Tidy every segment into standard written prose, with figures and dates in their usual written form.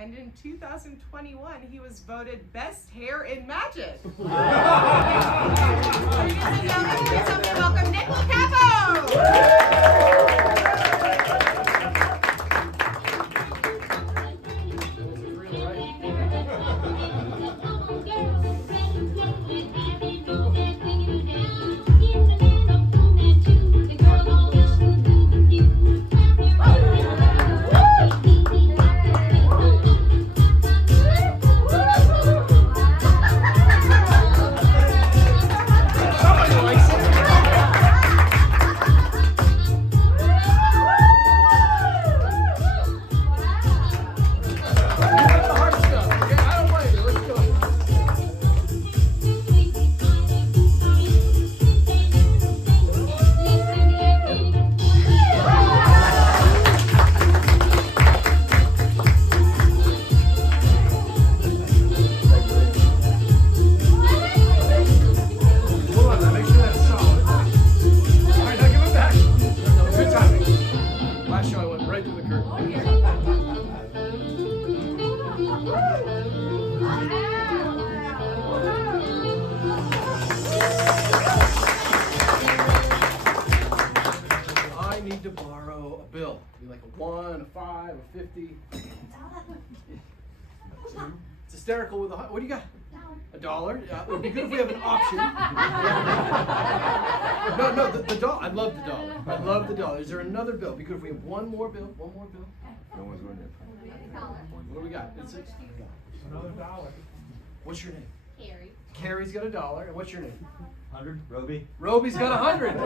and in 2021 he was voted best hair in magic. Ladies and gentlemen, please help me welcome Nick Locapo. It's hysterical with what do you got? $1? Yeah, it would be good if we have an option. No, the dollar. I love the dollar. I love the dollar. Is there another bill? It'd be good if we have one more bill. One more bill. No one's going there. What do we got? It's another $1. What's your name? Carrie. Carrie's got $1. And what's your name? 100. Roby. Roby's got 100.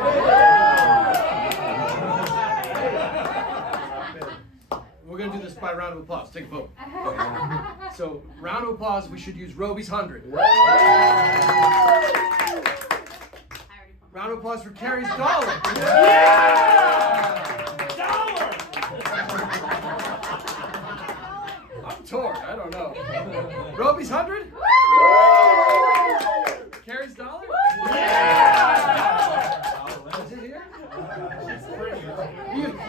We're going to do this by round of applause. Take a vote. So, round of applause, we should use Roby's 100. Round of applause for Carrie's $1. Yeah! I'm torn. I don't know. Roby's 100? Carrie's $1? Yeah! Is it here?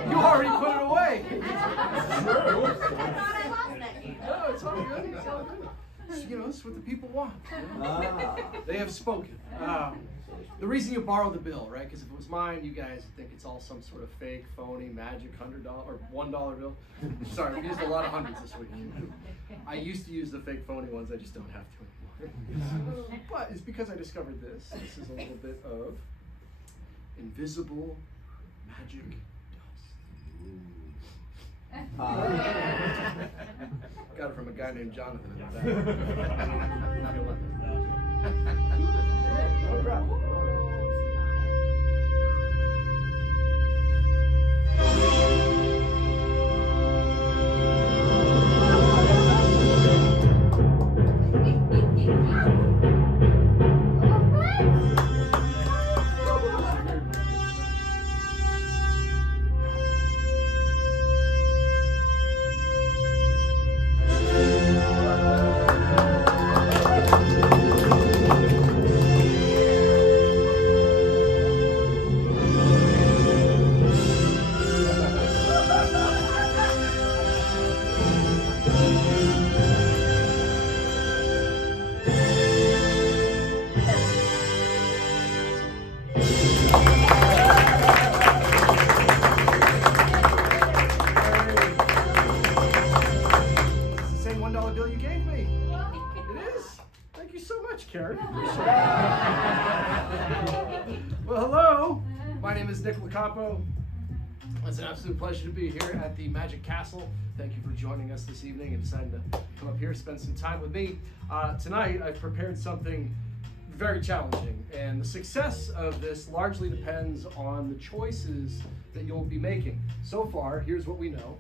You already put it away. No, it's all good. It's all good. You know, it's what the people want. They have spoken. The reason you borrow the bill, right? Because if it was mine, you guys would think it's all some sort of fake, phony, magic $100 or $1 bill. Sorry, we used a lot of hundreds this week. I used to use the fake, phony ones. I just don't have to anymore. But it's because I discovered this. This is a little bit of invisible magic dust. Got it from a guy named Jonathan in the back. Well, hello. My name is Nick Locapo. It's an absolute pleasure to be here at the Magic Castle. Thank you for joining us this evening and deciding to come up here, spend some time with me. Tonight, I've prepared something very challenging, and the success of this largely depends on the choices that you'll be making. So far, here's what we know.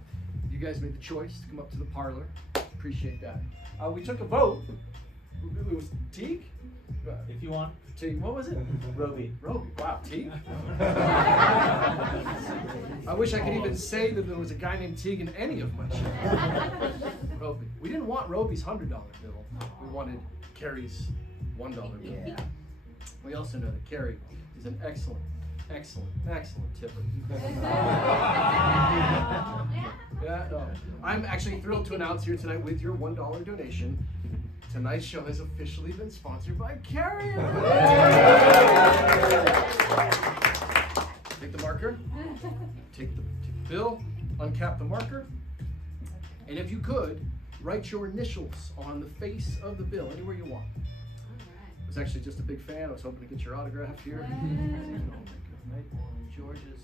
You guys made the choice to come up to the parlor. Appreciate that. We took a vote. It was Teague? If you want. Teague, what was it? Roby. Roby, wow, Teague? I wish I could even say that there was a guy named Teague in any of my shows. Roby. We didn't want Roby's $100 bill. We wanted Carrie's $1 bill. Yeah. We also know that Carrie is an excellent Excellent tipper. Yeah, no. I'm actually thrilled to announce here tonight with your $1 donation, tonight's show has officially been sponsored by Carrier. Take the marker, take the bill, uncap the marker, and if you could, write your initials on the face of the bill, anywhere you want. I was actually just a big fan. I was hoping to get your autograph here. Right on George's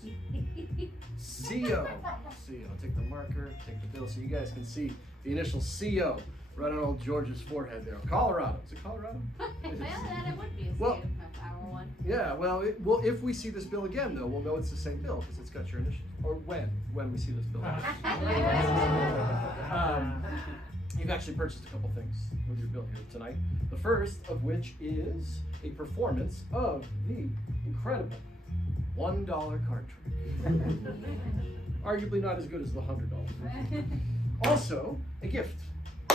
CO. Take the marker, take the bill, so you guys can see the initial CO right on old George's forehead there. Colorado. Is it Colorado? Well, then it would be a Well, state of our one. Yeah, well, if we see this bill again, though, we'll know it's the same bill because it's got your initials. Or when we see this bill. You've actually purchased a couple things with your bill here tonight. The first of which is a performance of the incredible $1 card trick. Arguably not as good as the $100. Also, a gift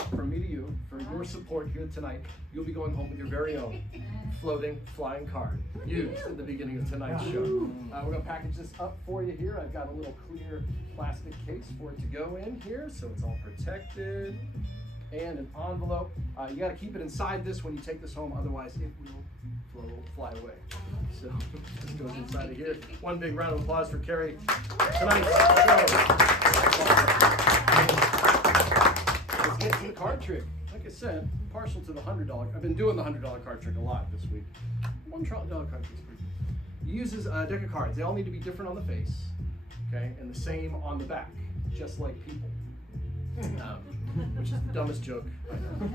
from me to you for your support here tonight. You'll be going home with your very own floating flying card used at the beginning of tonight's show. We're going to package this up for you here. I've got a little clear plastic case for it to go in here, so it's all protected. And an envelope. You got to keep it inside this when you take this home, otherwise it will fly away. So this goes inside of here. One big round of applause for Carrie tonight's show. Let's get to the card trick. Like I said, partial to the $100. I've been doing the $100 card trick a lot this week. $1 card trick is pretty good. It uses a deck of cards. They all need to be different on the face, okay, and the same on the back, just like people. Which is the dumbest joke I know.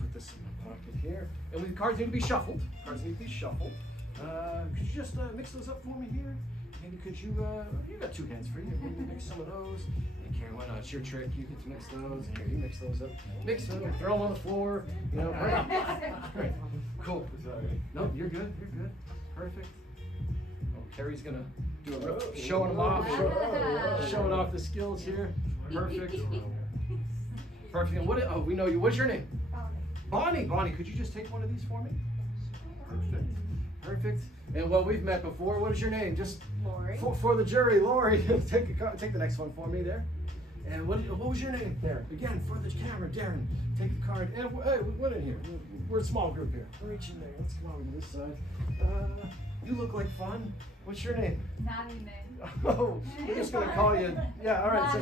Put this in my pocket here. And the cards need to be shuffled. Could you just mix those up for me here? Maybe could you, you got two hands free. Maybe mix some of those. Hey, Karen, why not? It's your trick. You get to mix those. Here, you mix those up. Mix them, throw them on the floor. You know, great. Cool. No, you're good. Perfect. Oh, Carrie's gonna do a real showing them off. Showing off the skills here. Perfect. And we know you. What's your name? Bonnie. Bonnie, could you just take one of these for me? Perfect. And well, we've met before. What is your name? Just Lori. For the jury, Lori. Take the next one for me there. And what was your name? Darren. Again, for the camera, Darren. Take the card. And hey, what in here? We're a small group here. Reach in there. Let's come over to this side. You look like fun. What's your name? Not even. Oh, we're just gonna call you. Yeah, all right. So,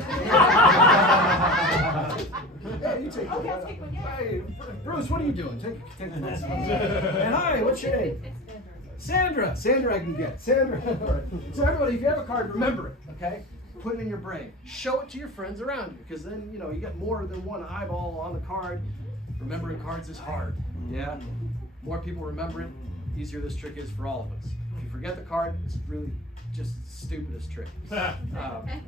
hey, you take Okay, I'll take one, yeah. Hey, Bruce, what are you doing? Take the next one. And hi, what's your name? Sandra. Sandra, I can get. Sandra. All right. So everybody, if you have a card, remember it. Okay. Put it in your brain. Show it to your friends around you, because then you get more than one eyeball on the card. Remembering cards is hard. Yeah. More people remember it, easier this trick is for all of us. If you forget the card, it's really just the stupidest trick.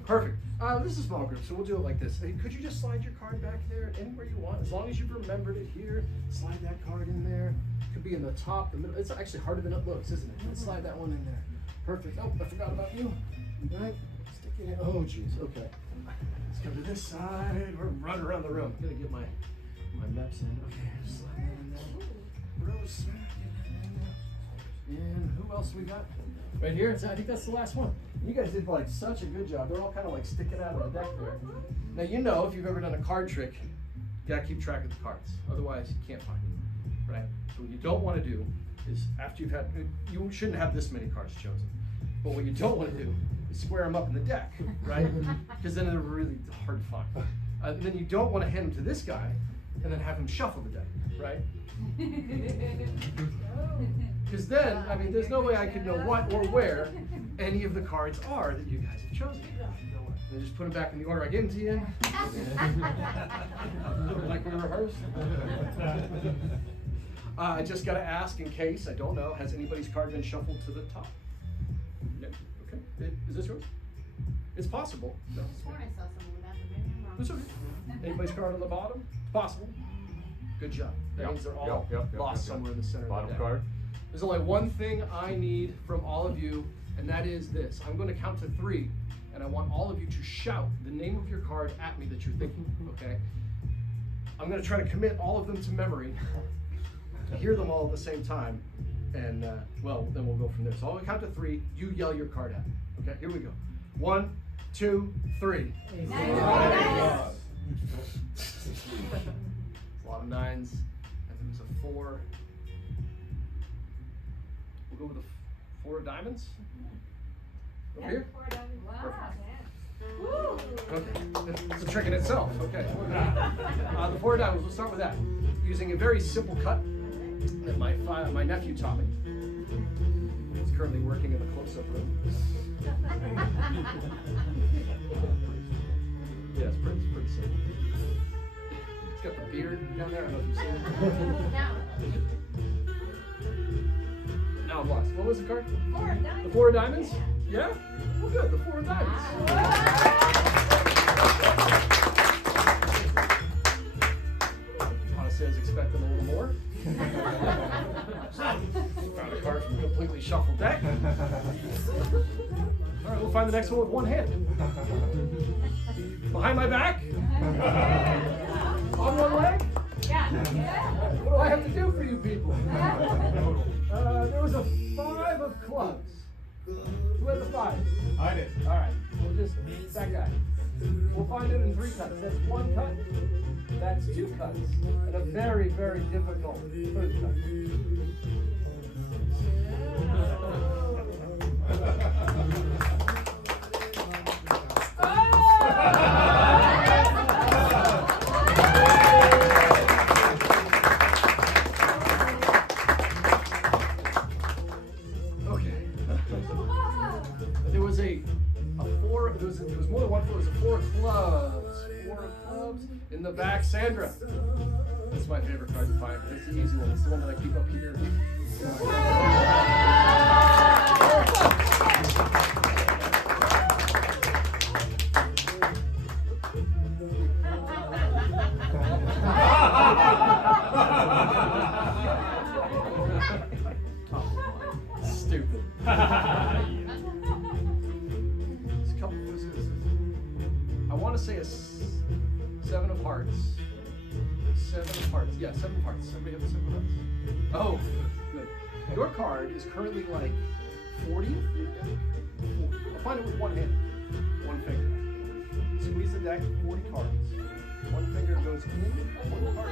Perfect. This is a small group, so we'll do it like this. Hey, could you just slide your card back there anywhere you want? As long as you've remembered it here, slide that card in there. Could be in the top, the middle. It's actually harder than it looks, isn't it? Let's slide that one in there. Perfect. Oh, I forgot about you. All right. Stick it in. Oh, jeez. Okay. Let's come to this side. We're running around the room. I'm gonna get my maps in. Okay, slide that in there. Rose. And who else we got? Right here. I think that's the last one. You guys did like such a good job. They're all kind of like sticking out of the deck there. Now if you've ever done a card trick, you gotta keep track of the cards. Otherwise, you can't find them. Right? So what you don't want to do is after you shouldn't have this many cards chosen. But what you don't want to do is square them up in the deck, right? Because then they're really hard to find. Then you don't want to hand them to this guy and then have him shuffle the deck, right? Because then, there's no way I could know what or where any of the cards are that you guys have chosen. And just put them back in the order I gave them to you. Like we rehearsed. I just got to ask in case, I don't know, has anybody's card been shuffled to the top? No? Okay. Is this yours? It's possible. No. I sworn I saw someone with that, but maybe I'm wrong. It's okay. Anybody's card on the bottom? Possible. Good job. That means they're all lost somewhere in the center Bottom of the deck. card. There's only one thing I need from all of you, and that is this. I'm going to count to 3, and I want all of you to shout the name of your card at me that you're thinking, okay? I'm going to try to commit all of them to memory, to hear them all at the same time, And well, then we'll go from there. So I'll count to 3. You yell your card out. Okay, here we go. 1, 2, 3. Nice. A lot of 9s. And there was a 4. We'll go with a 4 of diamonds. Over here. Wow. Okay, it's a trick in itself. Okay, the 4 of diamonds. We'll start with that. Using a very simple cut that my nephew taught me. He's currently working in the close-up room. Yeah, it's pretty simple. He's got the beard down there. I don't know if you've seen it. Now I'm lost. What was the card? 4 of diamonds. The 4 of diamonds? Yeah? Well, good. The 4 of diamonds. Honestly, I was expecting a little more. Found a card from a completely shuffled deck. All right, we'll find the next one with one hand. Behind my back? On one leg? Yeah. What do I have to do for you people? There was a 5 of clubs. Who had the 5? I did. All right, we'll just, that guy. We'll find it in 3 cuts. That's 1 cut, that's 2 cuts, and a very, very difficult 3rd cut. There was more than 1 4. It was a 4 clubs. 4 clubs in the back. Sandra. That's my favorite card to find. It's the easy one. It's the one that I keep up here. Stupid. I want to say a 7 of hearts. 7 of hearts. Yeah, 7 of hearts. Somebody have a 7 of hearts? Oh, good. Your card is currently like 40th in your deck. I'll find it with 1 hand. 1 finger. Squeeze the deck, 40 cards. 1 finger goes in, 1 card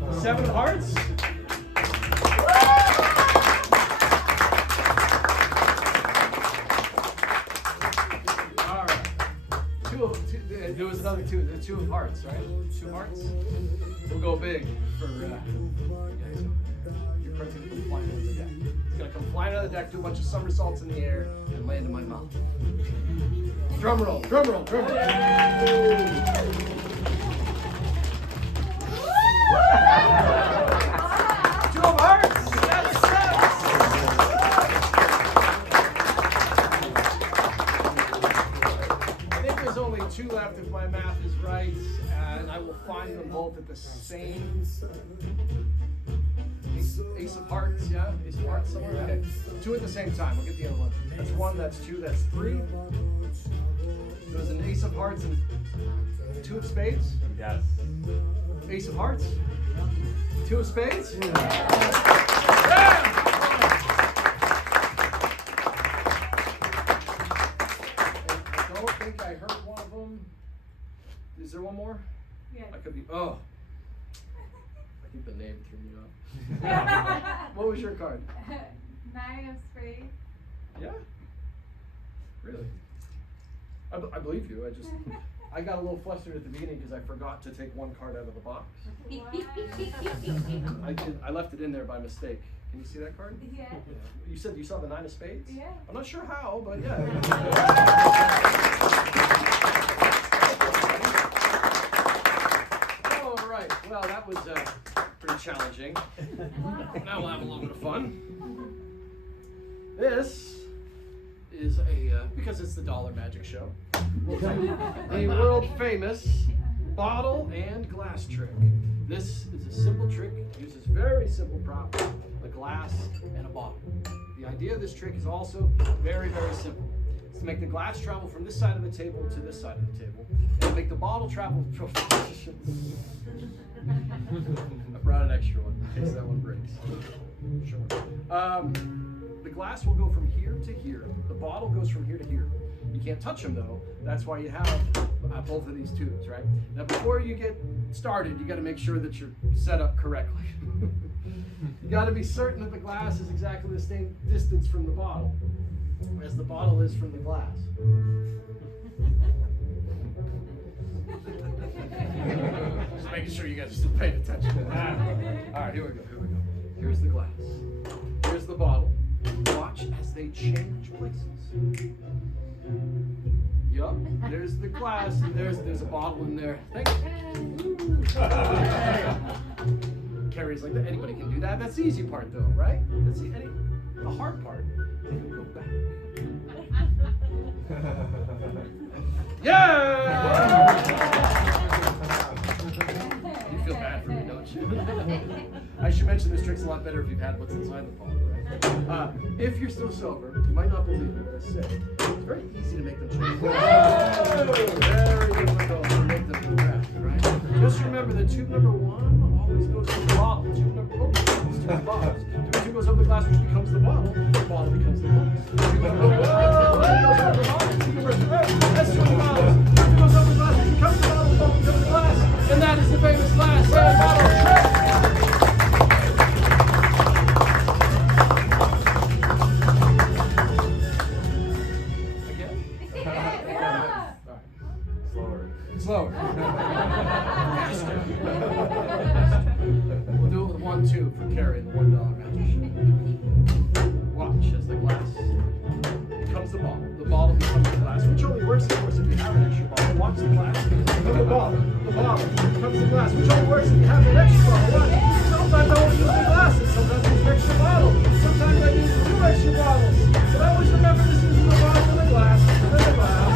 goes out. 7 of hearts? There was another 2, the 2 of hearts, right? 2 hearts. We'll go big for your card's gonna come flying out of the deck. It's gonna come flying out of the deck, do a bunch of somersaults in the air, and land in my mouth. Drum roll, drum roll, drum roll. 2 of hearts. That's 2 left if my math is right, and I will find them both at the same ace of hearts, yeah? Ace of hearts somewhere? Okay. 2 at the same time. We'll get the other one. That's 1, that's 2, that's 3. There was an ace of hearts and 2 of spades? Yes. Ace of hearts? 2 of spades? Yeah! I heard one of them. Is there one more? Yeah. I could be. Oh. I think the name threw me off. What was your card? 9 of spades. Yeah? Really? I believe you. I got a little flustered at the beginning because I forgot to take 1 card out of the box. I left it in there by mistake. Can you see that card? Yeah. You said you saw the 9 of spades? Yeah. I'm not sure how, but yeah. All right. Well, that was pretty challenging. Now we'll have a little bit of fun. This is because it's the Dollar Magic Show, the world famous bottle and glass trick. This is a simple trick, uses very simple props, a glass and a bottle. The idea of this trick is also very, very simple. It's to make the glass travel from this side of the table to this side of the table, and make the bottle travel I brought an extra one in case that one breaks. Sure. The glass will go from here to here. The bottle goes from here to here. You can't touch them though. That's why you have both of these tubes, right? Now before you get started, you got to make sure that you're set up correctly. You got to be certain that the glass is exactly the same distance from the bottle as the bottle is from the glass. Just making sure you guys are still paying attention. All right, here we go. Here's the glass. Here's the bottle. Watch as they change places. Yup, there's the glass, and there's a bottle in there. Thank you. Carrie's like, anybody can do that. That's the easy part, though, right? The hard part. They can go back. Yeah! You feel bad for me, don't you? I should mention this trick's a lot better if you've had what's inside the bottle, right? If you're still sober, you might not believe it, but I say it's very easy to make them change. Very difficult to make them go back, right? Just remember that tube number 1 always goes to the bottle. Tube number goes to the bottles. Tube 2 goes over the glass, which becomes the bottle. The bottle becomes the glass. Tube number 1 goes over the bottle. Tube number 2, that's 2 bottles. Tube goes over the glass, which becomes the bottle. The bottle becomes the glass. And that is the famous glass and bottle trick. Slower. We'll do it with 1, 2 for Carrie, the $1 magic show. Watch as the glass becomes the bottle. The bottle becomes the glass, which only works, of course, if you have an extra bottle. Watch the glass become the bottle. The bottle becomes the glass, which only works if you have an extra bottle. Watch. Sometimes I won't use the glasses. Sometimes I use an extra bottle. Sometimes I use 2 extra bottles. But always remember this is the bottle and the glass, and the glass.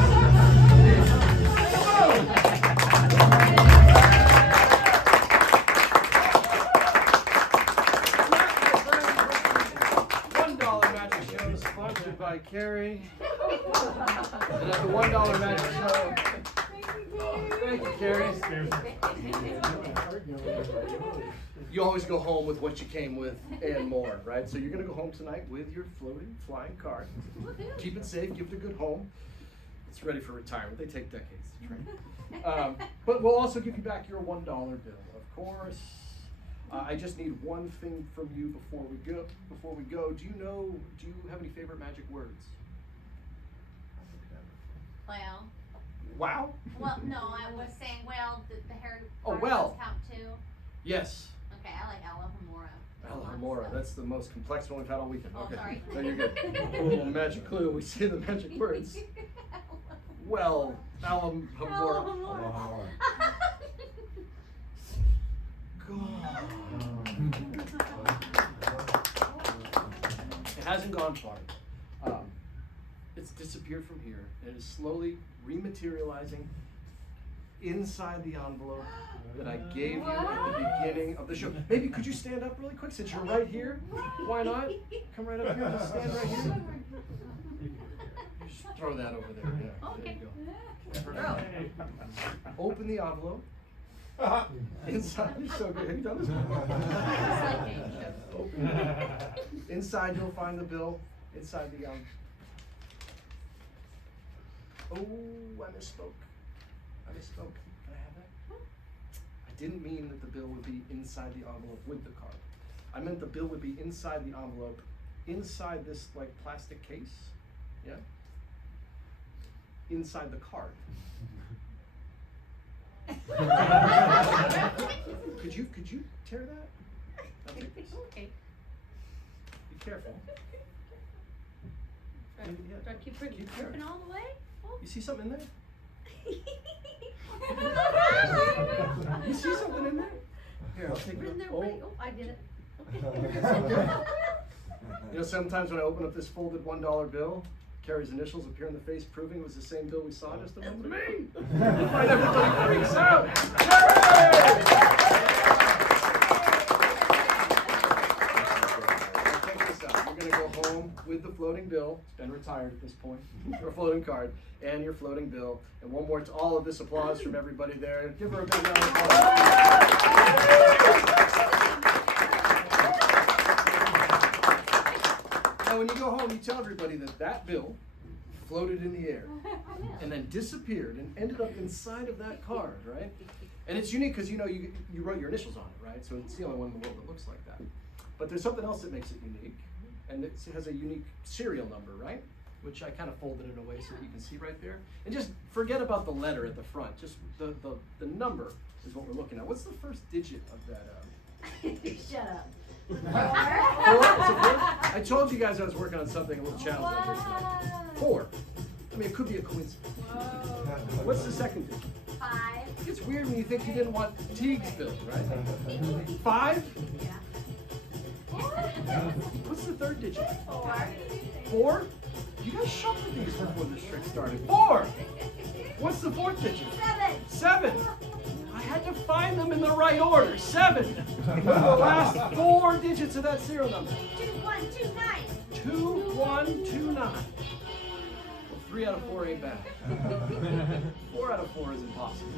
By Carrie. And at the $1 magic show. Thank you, Carrie. You always go home with what you came with and more, right? So you're gonna go home tonight with your floating flying car. Keep it safe, give it a good home. It's ready for retirement. They take decades to train. But we'll also give you back your $1 bill, of course. I just need one thing from you before we go. Do you have any favorite magic words? Well. Wow? Well, no, I was saying, the hair Oh, part well. does count too. Yes. Okay, I like Alohomora. Alohomora, that's the most complex one we've had all weekend. Oh, Okay. sorry. No, you're good. A little magic clue, we say the magic words. Well, Alohomora. It hasn't gone far. It's disappeared from here. It is slowly rematerializing inside the envelope that I gave you at the beginning of the show. Maybe could you stand up really quick since you're right here? Why not? Come right up here. Just stand right here. Just throw that over there. Yeah, Okay. There you go. Open the envelope. Inside, you're so good. Have you done this before? Inside, you'll find the bill. Inside the Oh, I misspoke. Can I have that? I didn't mean that the bill would be inside the envelope with the card. I meant the bill would be inside the envelope, inside this like plastic case. Yeah. Inside the card. Could you tear that? Okay. Okay. Be careful. Do I keep ripping all the way? You see something in there? You see something in there? Here, I'll take it. Oh, I did it. You know, sometimes when I open up this folded $1 bill, Carrie's initials appear in the face, proving it was the same bill we saw just a moment ago. Right, everybody freaks out. Check this out. You're gonna go home with the floating bill. It's been retired at this point. Your floating card and your floating bill. And one more to all of this applause from everybody there. Give her a big round of applause. when you go home, you tell everybody that bill floated in the air and then disappeared and ended up inside of that card, right? And it's unique because you wrote your initials on it, right? So it's the only one in the world that looks like that. But there's something else that makes it unique, and it has a unique serial number, right? Which I kind of folded it away so that you can see right there. And just forget about the letter at the front. Just the number is what we're looking at. What's the first digit of that? Shut up. 4? Is it 4? I told you guys I was working on something a little challenging like this tonight. 4. I mean, it could be a coincidence. Whoa. What's the second digit? 5. It's weird when you think you didn't want Teague's bill, right? 5? Yeah. What's the third digit? 4. 4? You guys shuffled these before this trick started. 4! What's the fourth digit? 7. 7! I had to find them in the right order. 7! What are the last 4 digits of that serial number? 2129. 2129. Well, 3 out of 4 ain't bad. 4 out of 4 is impossible.